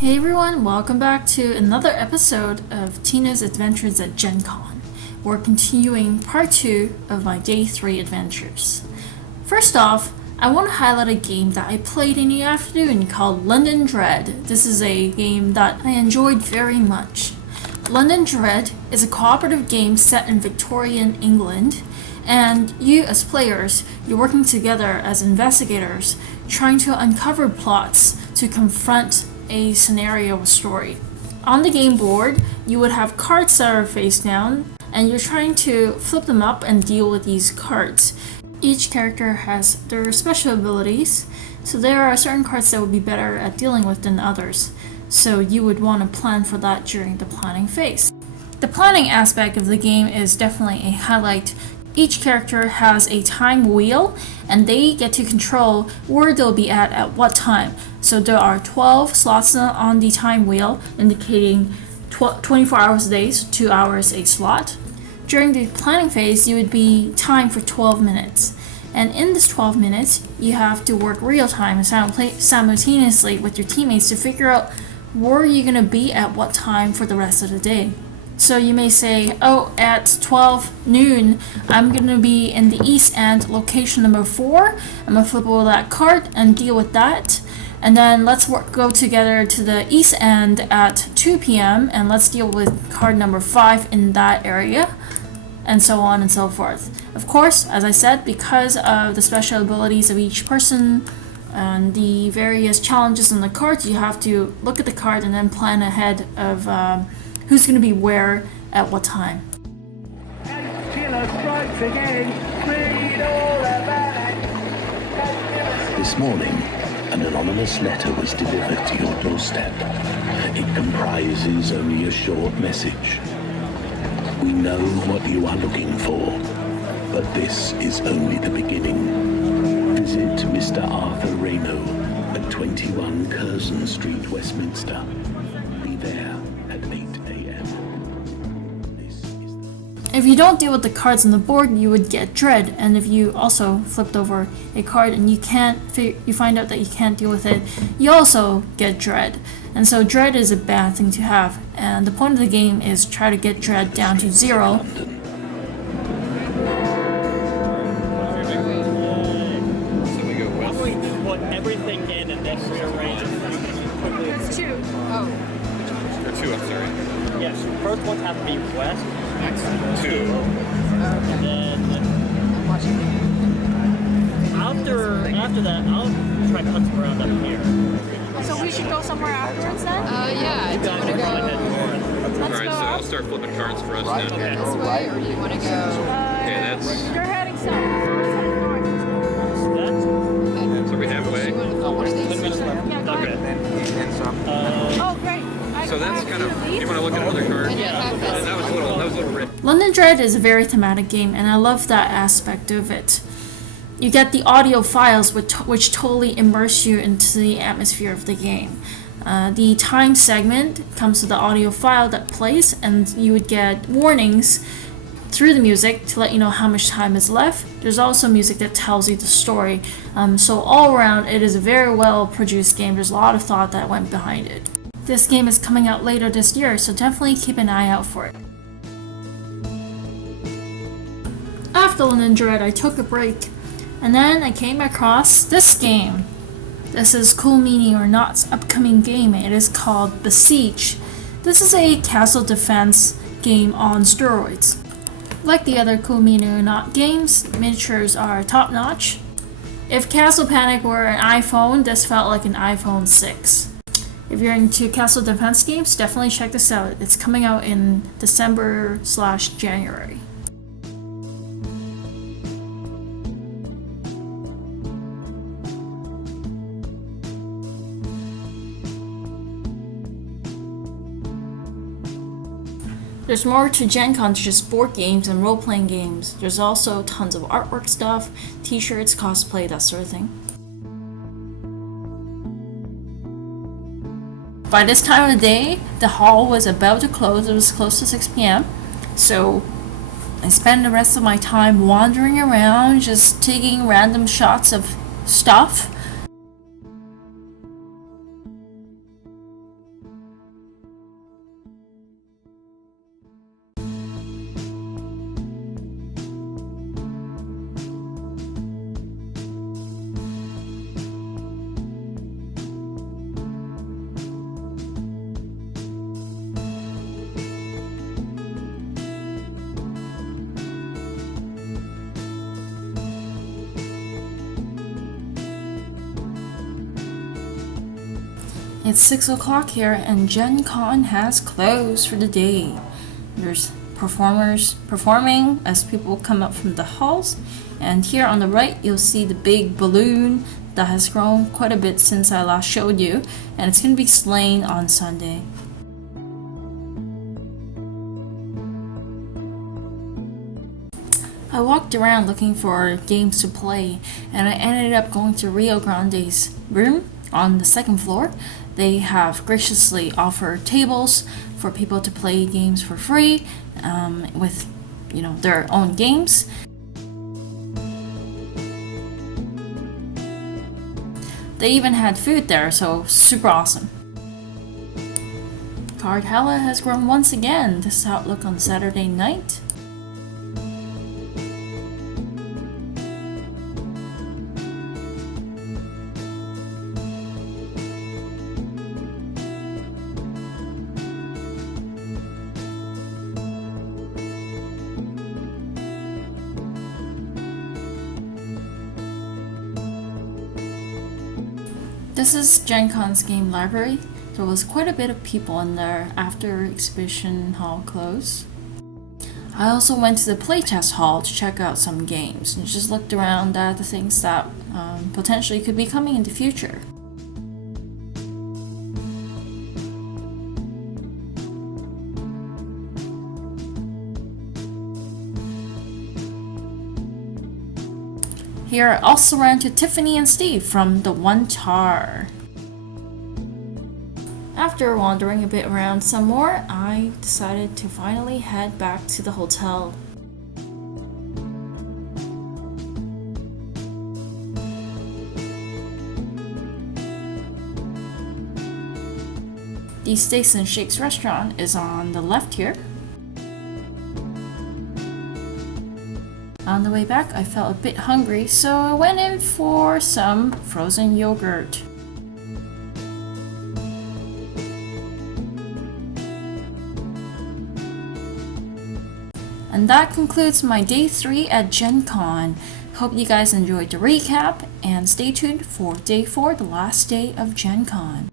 Hey everyone, welcome back to another episode of Tina's Adventures at Jenkins. We're continuing part 2 of my day 3 adventures. First off, I want to highlight a game that I played in the afternoon called London Dread. This is a game that I enjoyed very much. London Dread is a cooperative game set in Victorian England, and you as players, you're working together as investigators, trying to uncover plots to confront a scenario or story. On the game board, you would have cards that are face down, and you're trying to flip them up and deal with these cards. Each character has their special abilities, so there are certain cards that would be better at dealing with than others. So you would want to plan for that during the planning phase. The planning aspect of the game is definitely a highlight. Each character has a time wheel, and they get to control where they'll be at what time. So there are 12 slots on the time wheel, indicating 24 hours a day, 2 hours a slot. During the planning phase, you would be timed for 12 minutes. And in this 12 minutes, you have to work real time and simultaneously with your teammates to figure out where you're going to be at what time for the rest of the day. So you may say, at 12 noon, I'm going to be in the East End, location number 4. I'm going to flip over that card and deal with that. And then let's go together to the East End at 2 p.m. and let's deal with card number 5 in that area. And so on and so forth. Of course, as I said, because of the special abilities of each person and the various challenges on the cards, you have to look at the card and then plan ahead of who's going to be where at what time. This morning, an anonymous letter was delivered to your doorstep. It comprises only a short message. We know what you are looking for, but this is only the beginning. Visit Mr. Arthur Rayno at 21 Curzon Street, Westminster. Be there at 8 a.m. If you don't deal with the cards on the board, you would get dread, and if you also flipped over a card and you find out that you can't deal with it, you also get dread. And so dread is a bad thing to have, and the point of the game is try to get dread down to 0. So we go west. I'm going to put everything in and then rearrange it. There's 2. Oh. There are 2, I'm sorry. Yes, first one has to be west. Next 2. And then after that, I'll try to hunt some around up here. So we should go somewhere afterwards then? Yeah. You Do you guys want to are go going Alright, so I'll start flipping cards for us now. this way, or do you want to go? Okay, that's... You're heading south. Let's head north. So we halfway. You want to go one of these? Yeah, go Okay. ahead. Oh, great. So that's kind of... You want to look at another card? Yeah, That was a little red. London Dread is a very thematic game, and I love that aspect of it. You get the audio files which totally immerse you into the atmosphere of the game. The time segment comes with the audio file that plays, and you would get warnings through the music to let you know how much time is left. There's also music that tells you the story. So all around, it is a very well produced game. There's a lot of thought that went behind it. This game is coming out later this year, so definitely keep an eye out for it. After London Dread, I took a break, and then I came across this game. This is Cool Meanie or Not's upcoming game. It is called Besiege. This is a castle defense game on steroids. Like the other Cool Meanie or Not games, miniatures are top notch. If Castle Panic were an iPhone, this felt like an iPhone 6. If you're into castle defense games, definitely check this out. It's coming out in December/January. There's more to Gen Con than just board games and role-playing games. There's also tons of artwork stuff, t-shirts, cosplay, that sort of thing. By this time of the day, the hall was about to close. It was close to 6 p.m. So I spent the rest of my time wandering around, just taking random shots of stuff It's 6 o'clock here and Gen Con has closed for the day. There's performers performing as people come up from the halls, and here on the right you'll see the big balloon that has grown quite a bit since I last showed you, and it's going to be slain on Sunday. I walked around looking for games to play, and I ended up going to Rio Grande's room on the second floor. They have graciously offered tables for people to play games for free with their own games. They even had food there, so super awesome. Cardhalla has grown once again. This is how it looked on Saturday night. This is Gen Con's game library. There was quite a bit of people in there after exhibition hall closed. I also went to the playtest hall to check out some games and just looked around at the things that potentially could be coming in the future. Here I also ran to Tiffany and Steve from the One Tar. After wandering a bit around some more, I decided to finally head back to the hotel. The Steaks and Shakes restaurant is on the left here. On the way back, I felt a bit hungry, so I went in for some frozen yogurt. And that concludes my day 3 at Gen Con. Hope you guys enjoyed the recap, and stay tuned for day 4, the last day of Gen Con.